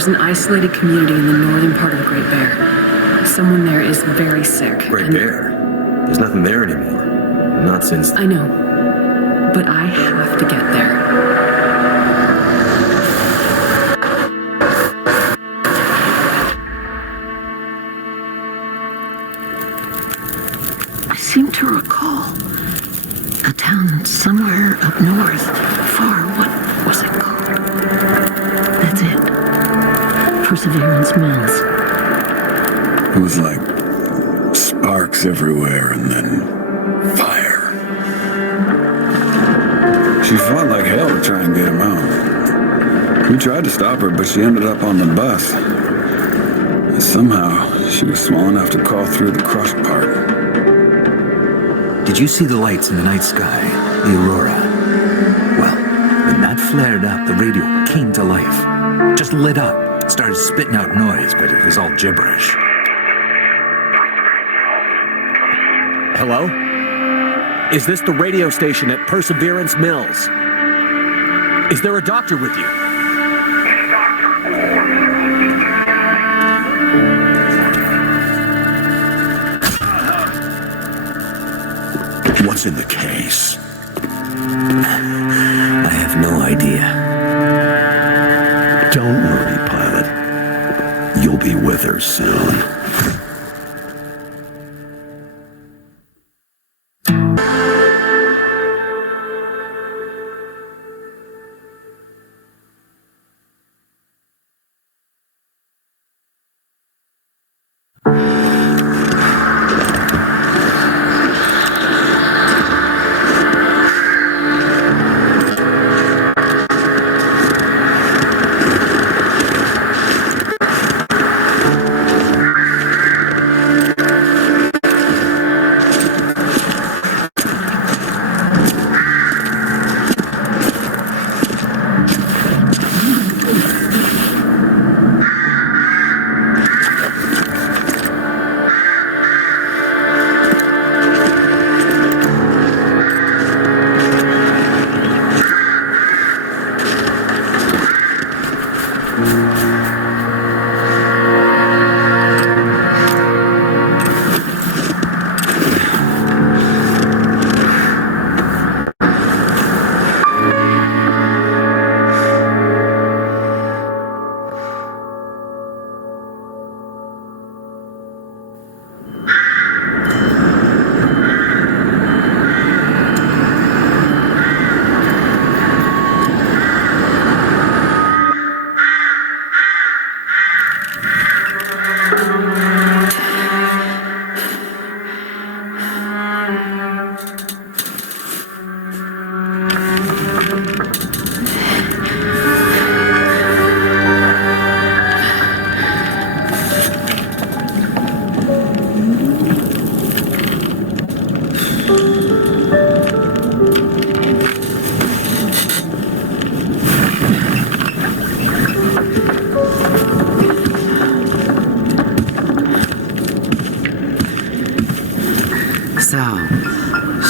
There's an isolated community in the northern part of the Great Bear. Someone there is very sick. Great Bear? There's nothing there anymore. Not since... I know. But I have to get there. I seem to recall a town somewhere up north, far. What was it called? That's it. Perseverance Mills. It was like sparks everywhere and then fire. She fought like hell to try and get him out. We tried to stop her, but she ended up on the bus. And somehow, she was small enough to crawl through the crushed part. Did you see the lights in the night sky? The aurora? Well, when that flared up, the radio came to life. Just lit up. Started spitting out noise, but it was all gibberish. Hello? Is this the radio station at Perseverance Mills? Is there a doctor with you? What's in the case? I have no idea. Don't worry, pilot. You'll be with her soon.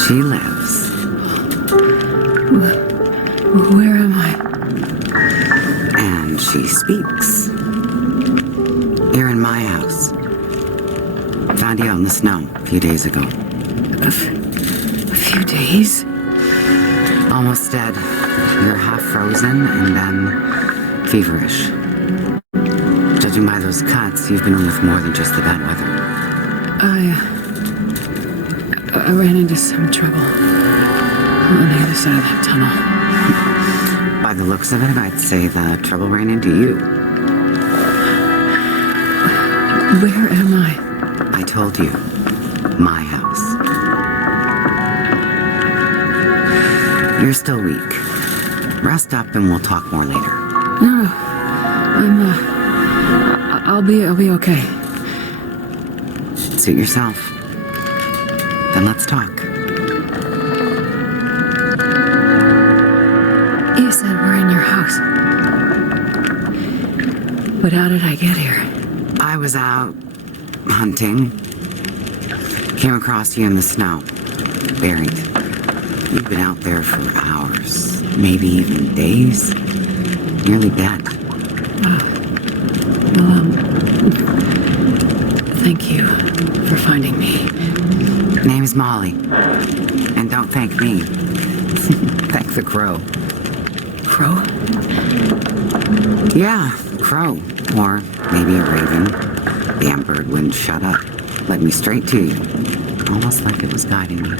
She lives. Where am I? And she speaks. You're in my house. Found you out in the snow a few days ago. A few days? Almost dead. You're half frozen and then feverish. Judging by those cuts, you've been in with more than just the bad weather. I ran into some trouble on the other side of that tunnel. By the looks of it, I'd say the trouble ran into you. Where am I? I told you. My house. You're still weak. Rest up and we'll talk more later. No. I'll be okay. Suit yourself. Then let's talk. You said we're in your house. But how did I get here? I was out hunting. Came across you in the snow. Buried. You've been out there for hours. Maybe even days. Nearly dead. finding me. Name's Molly. And don't thank me. Thank the crow. Crow? Yeah, crow. Or maybe a raven. The damn bird wouldn't shut up. Led me straight to you. Almost like it was guiding me.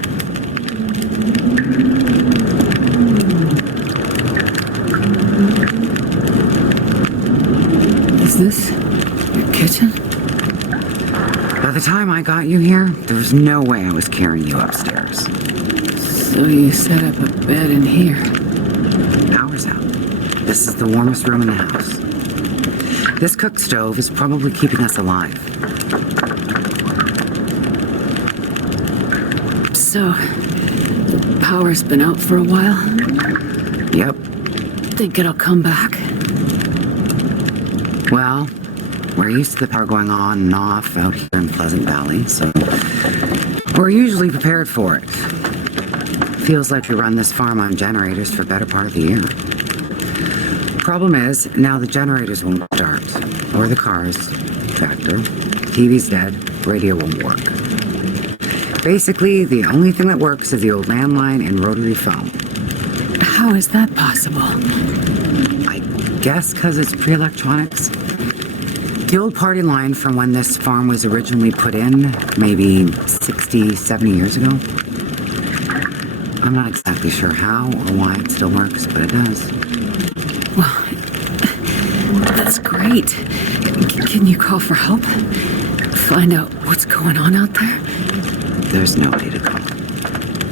Is this your kitchen? By the time I got you here, there was no way I was carrying you upstairs. So you set up a bed in here. Power's out. This is the warmest room in the house. This cook stove is probably keeping us alive. So, the power's been out for a while? Yep. Think it'll come back? Well, we're used to the power going on and off out here in Pleasant Valley, so we're usually prepared for it. Feels like we run this farm on generators for the better part of the year. Problem is, now the generators won't start, or the cars, tractor, TV's dead, radio won't work. Basically, the only thing that works is the old landline and rotary phone. How is that possible? I guess because it's pre-electronics. The old party line from when this farm was originally put in, maybe 60, 70 years ago. I'm not exactly sure how or why it still works, but it does. Well, that's great. Can you call for help? Find out what's going on out there? There's nobody to call.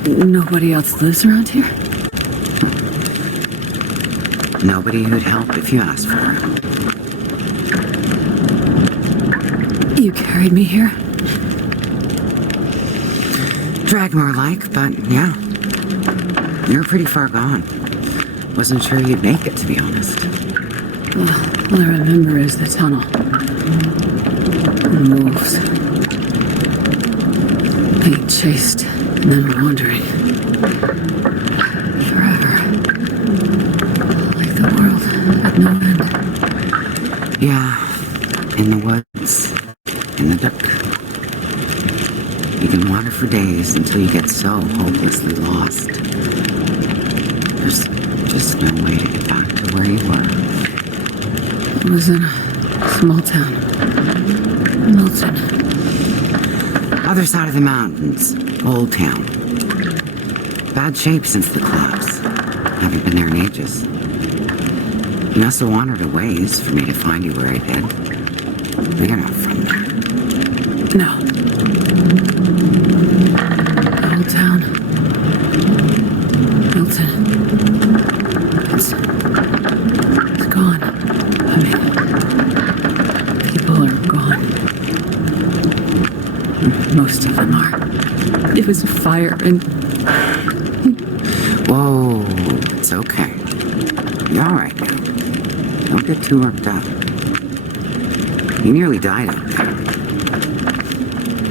Nobody else lives around here? Nobody who'd help if you asked for it. You carried me here? Drag more like, but yeah. You're pretty far gone. Wasn't sure you'd make it, to be honest. All I remember is the tunnel. And wolves. Being chased and then wandering. Forever. Like the world had no end. Yeah, in the woods, in the dark. You can wander for days until you get so hopelessly lost. There's just no way to get back to where you were. It was in a small town. Milton. Other side of the mountains, old town. Bad shape since the collapse. Haven't been there in ages. You must have wandered a ways for me to find you where I did. You're not from there. No. The old town. Milton. It's gone. I mean, people are gone. Most of them are. It was a fire and... Whoa, it's okay. You're all right now. Don't get too worked up. You nearly died out there.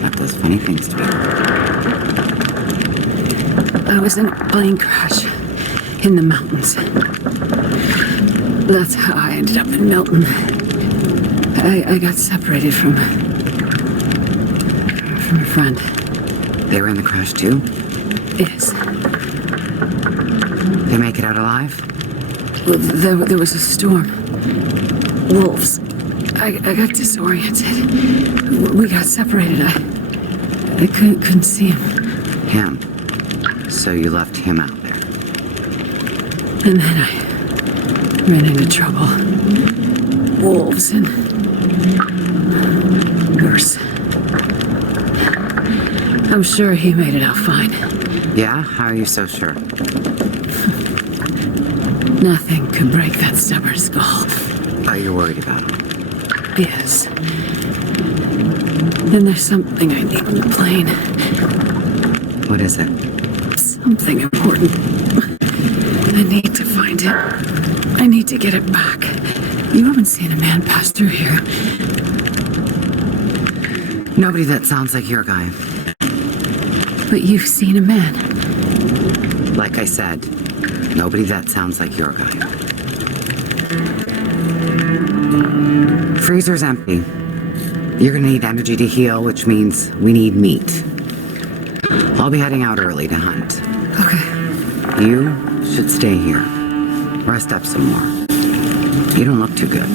That does funny things to me. I was in a plane crash in the mountains. That's how I ended up in Milton. I got separated from a friend. They were in the crash too? Yes. They make it out alive? Well, there was a storm. Wolves. I got disoriented. We got separated. I couldn't see him. Him? So you left him out there? And then I ran into trouble. Wolves and... worse. I'm sure he made it out fine. Yeah? How are you so sure? Nothing could break that stubborn skull. Thought you were worried about him. Yes. Then there's something I need on the plane. What is it? Something important. I need to find it. I need to get it back. You haven't seen a man pass through here. Nobody that sounds like your guy. But you've seen a man. Like I said, nobody that sounds like your guy. Freezer's empty. You're gonna need energy to heal, which means we need meat. I'll be heading out early to hunt. Okay. You should stay here. Rest up some more. You don't look too good.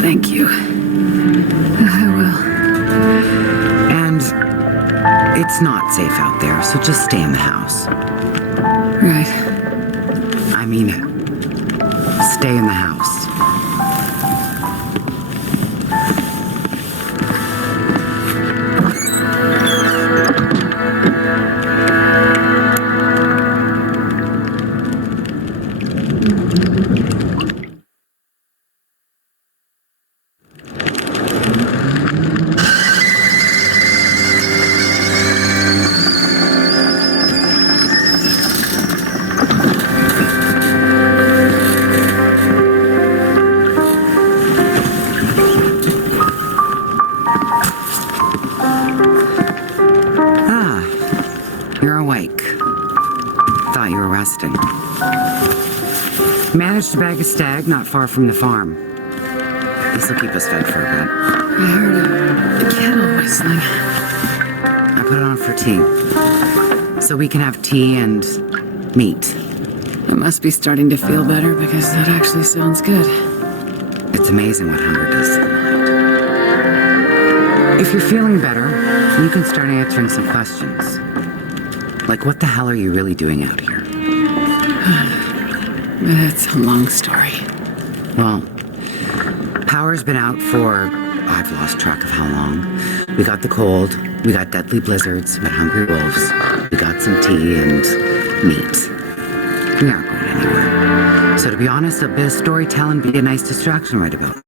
Thank you. I will. And it's not safe out there, so just stay in the house. Right. I mean it. Stay in the house. You're awake. Thought you were resting. Managed to bag a stag not far from the farm. This'll keep us fed for a bit. I heard a kettle whistling. I put it on for tea. So we can have tea and meat. I must be starting to feel better because that actually sounds good. It's amazing what hunger does to the mind. If you're feeling better, you can start answering some questions. Like, what the hell are you really doing out here? It's a long story. Well, power's been out for, I've lost track of how long. We got the cold, we got deadly blizzards, we got hungry wolves, we got some tea and meat. We aren't going anywhere. So to be honest, a bit of storytelling would be a nice distraction right about.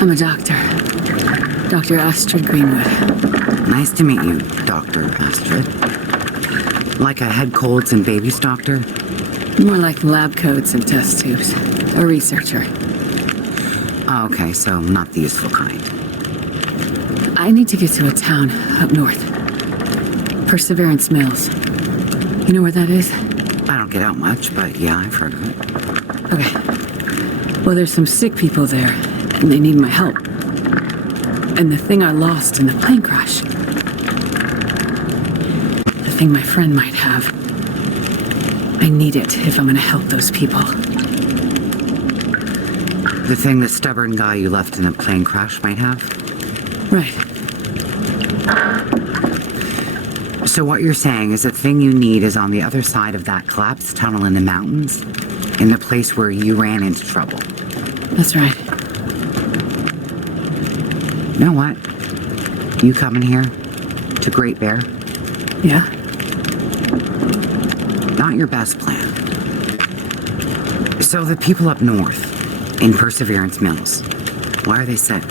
I'm a doctor. Dr. Astrid Greenwood. Nice to meet you, Dr. Astrid. Like a head colds and babies doctor? More like lab coats and test tubes. A researcher. Oh, okay, so not the useful kind. I need to get to a town up north. Perseverance Mills. You know where that is? I don't get out much, but yeah, I've heard of it. Okay. Well, there's some sick people there, and they need my help. And the thing I lost in the plane crash. The thing my friend might have. I need it if I'm gonna help those people. The thing the stubborn guy you left in the plane crash might have? Right. So what you're saying is the thing you need is on the other side of that collapsed tunnel in the mountains, in the place where you ran into trouble. That's right. You know what? You coming here to Great Bear? Yeah? Not your best plan. So the people up north, in Perseverance Mills, why are they sick?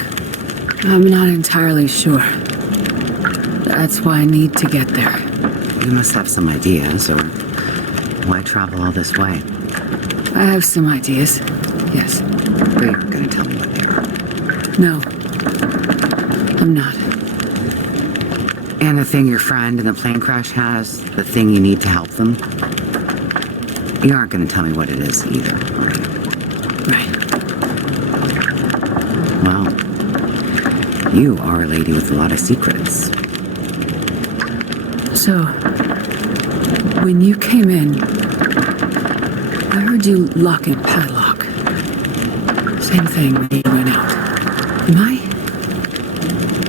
I'm not entirely sure. That's why I need to get there. You must have some ideas, or why travel all this way? I have some ideas. Yes. But you're not gonna tell me what they are. No. I'm not. And the thing your friend in the plane crash has, the thing you need to help them, you aren't gonna tell me what it is either, are you? Right. Well, you are a lady with a lot of secrets. So, when you came in, I heard you lock and padlock. Same thing when you went out. Am I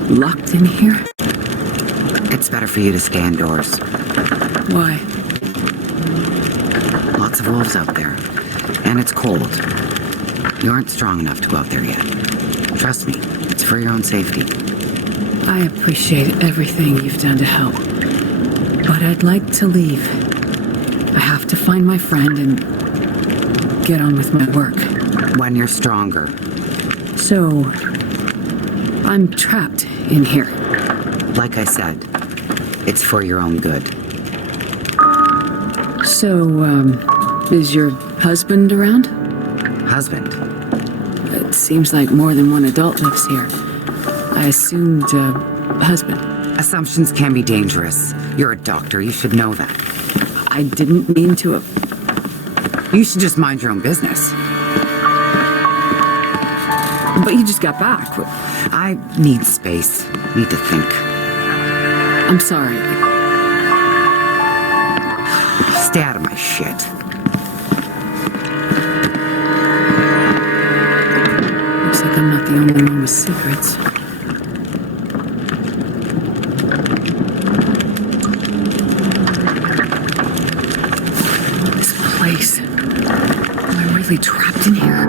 locked in here? It's better for you to stay indoors. Why? Lots of wolves out there, and it's cold. You aren't strong enough to go out there yet. Trust me, it's for your own safety. I appreciate everything you've done to help. But I'd like to leave. I have to find my friend and get on with my work. When you're stronger. So, I'm trapped in here. Like I said, it's for your own good. So, is your husband around? Husband? It seems like more than one adult lives here. I assumed, husband. Assumptions can be dangerous. You're a doctor, you should know that. I didn't mean to have... You should just mind your own business. But you just got back. I need space. Need to think. I'm sorry. Stay out of my shit. Looks like I'm not the only one with secrets. This place. Am I really trapped in here?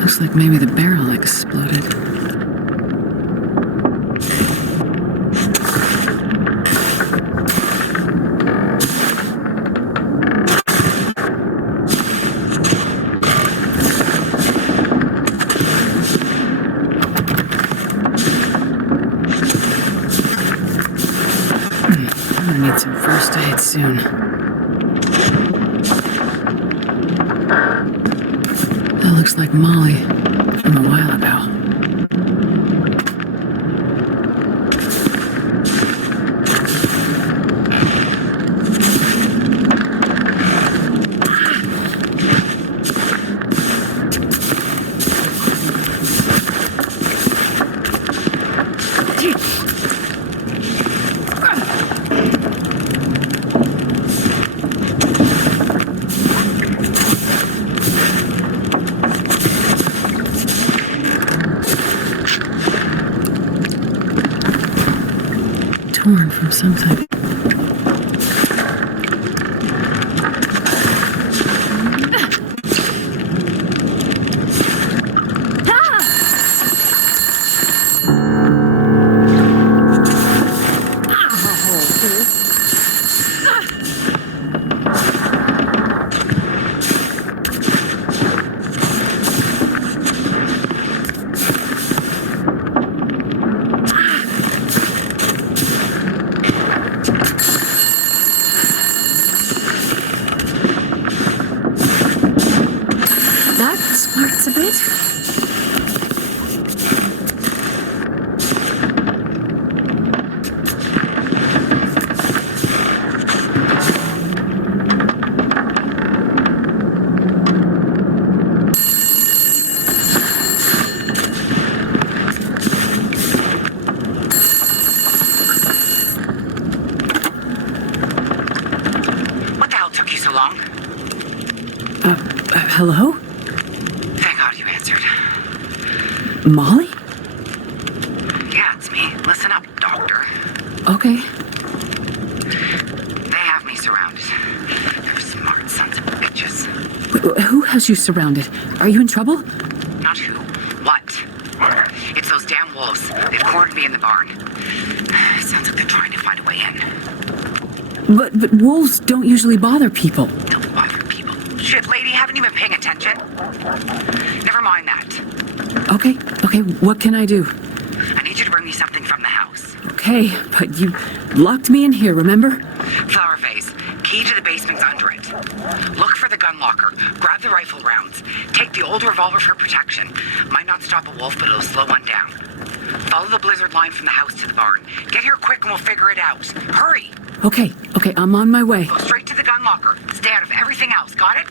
Looks like maybe the barrel exploded. I'm gonna need some first aid soon. That looks like Molly from a while ago. Torn from something. That smarts a bit. What the hell took you so long? Hello? Thank God you answered. Molly? Yeah, it's me. Listen up, doctor. Okay. They have me surrounded. They're smart sons of bitches. Who has you surrounded? Are you in trouble? Not who. What? It's those damn wolves. They've cornered me in the barn. Sounds like they're trying to find a way in. But wolves don't usually bother people. Don't bother people. Shit, lady, haven't you been paying attention? Never mind that. Okay, what can I do? I need you to bring me something from the house. Okay, but you locked me in here, remember? Flower vase. Key to the basement's under it. Look for the gun locker. Grab the rifle rounds. Take the old revolver for protection. Might not stop a wolf, but it'll slow one down. Follow the blizzard line from the house to the barn. Get here quick and we'll figure it out. Hurry! Okay, I'm on my way. Go straight to the gun locker. Stay out of everything else, got it?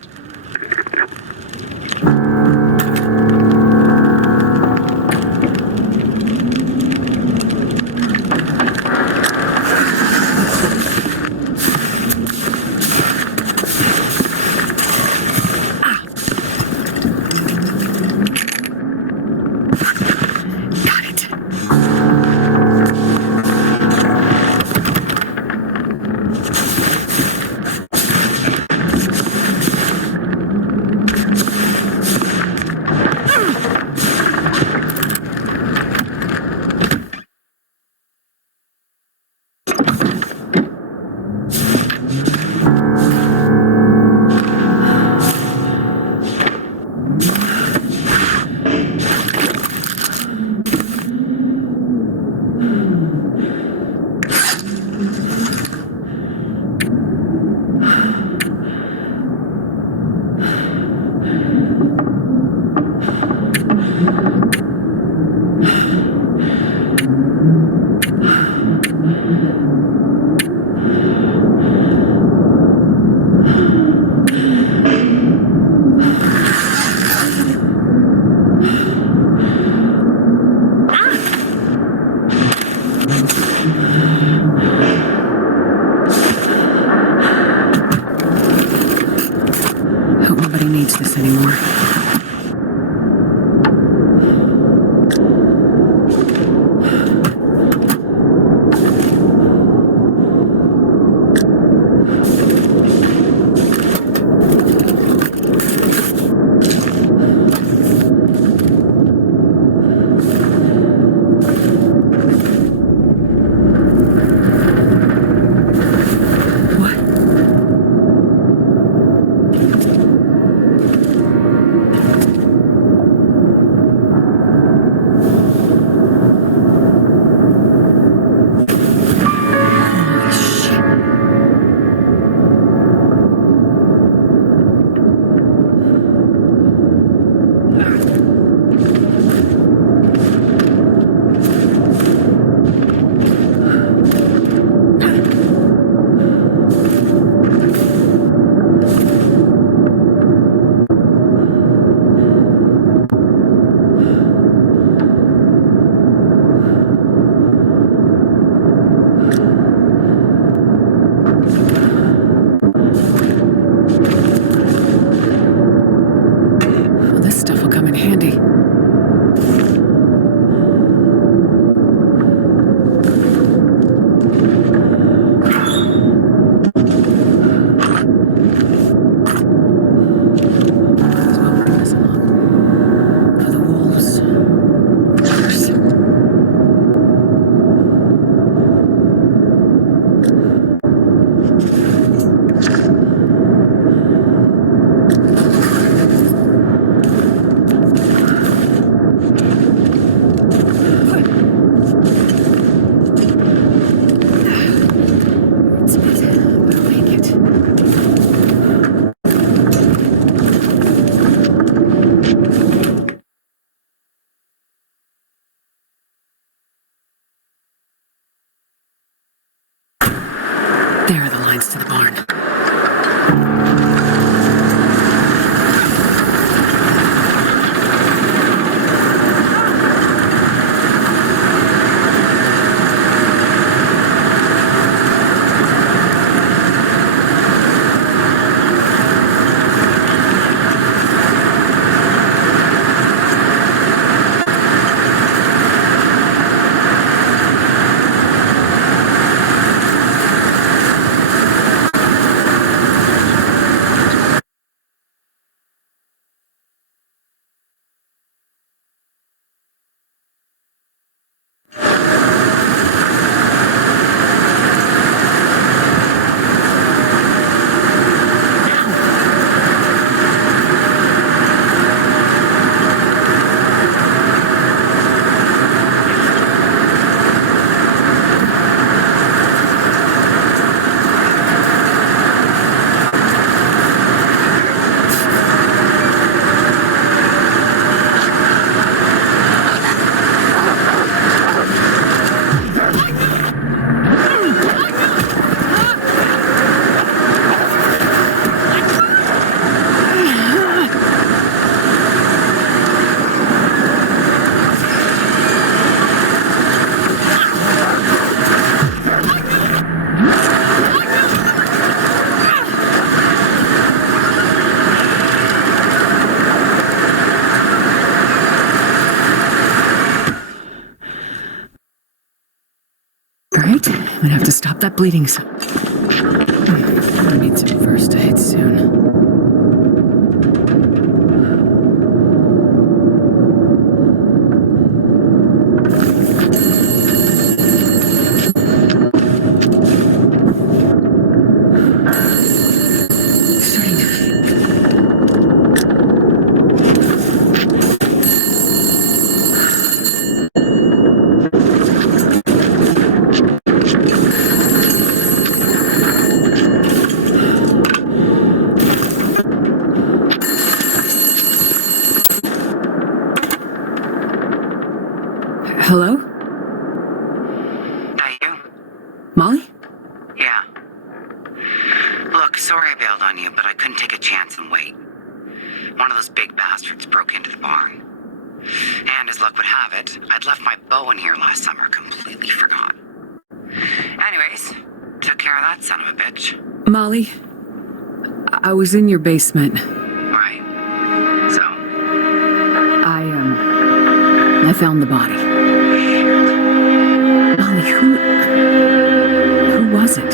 Got it. this anymore. There are the lines to the barn. Alright, I'm gonna have to stop that bleeding some. I need some first aid soon. Hello? That you? Molly? Yeah. Look, sorry I bailed on you, but I couldn't take a chance and wait. One of those big bastards broke into the barn. And as luck would have it, I'd left my bow in here last summer, completely forgot. Anyways, took care of that son of a bitch. Molly, I was in your basement. Right. I found the body. Molly, who was it?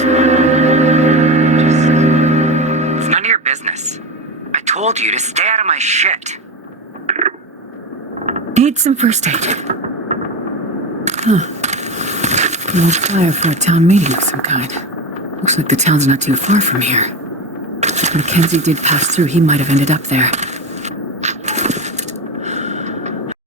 It's none of your business. I told you to stay out of my shit. Need some first aid. Huh. An old flyer for a town meeting of some kind. Looks like the town's not too far from here. If Mackenzie did pass through, he might have ended up there.